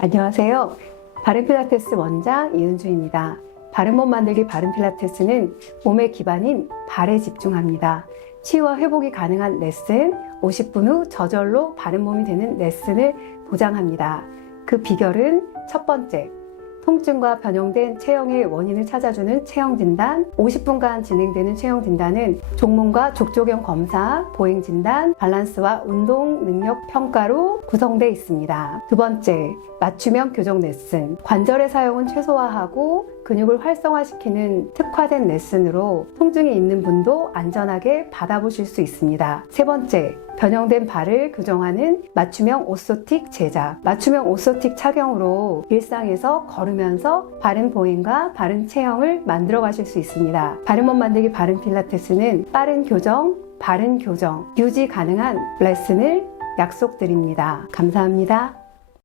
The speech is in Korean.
안녕하세요. 바른 필라테스 원장 이은주입니다. 바른 몸 만들기 바른 필라테스는 몸의 기반인 발에 집중합니다. 치유와 회복이 가능한 레슨, 50분 후 저절로 바른 몸이 되는 레슨을 보장합니다. 그 비결은 첫 번째, 통증과 변형된 체형의 원인을 찾아주는 체형 진단, 50분간 진행되는 체형 진단은 종문과 족조경 검사, 보행 진단, 밸런스와 운동 능력 평가로 구성되어 있습니다. 두 번째, 맞춤형 교정 레슨. 관절의 사용은 최소화하고 근육을 활성화시키는 특화된 레슨으로 통증이 있는 분도 안전하게 받아보실 수 있습니다. 세 번째, 변형된 발을 교정하는 맞춤형 오소틱 제작. 맞춤형 오소틱 착용으로 일상에서 걸 으면서 바른 보행과 바른 체형을 만들어 가실 수 있습니다. 바른 몸 만들기 바른 필라테스는 빠른 교정, 바른 교정, 유지 가능한 레슨을 약속드립니다. 감사합니다.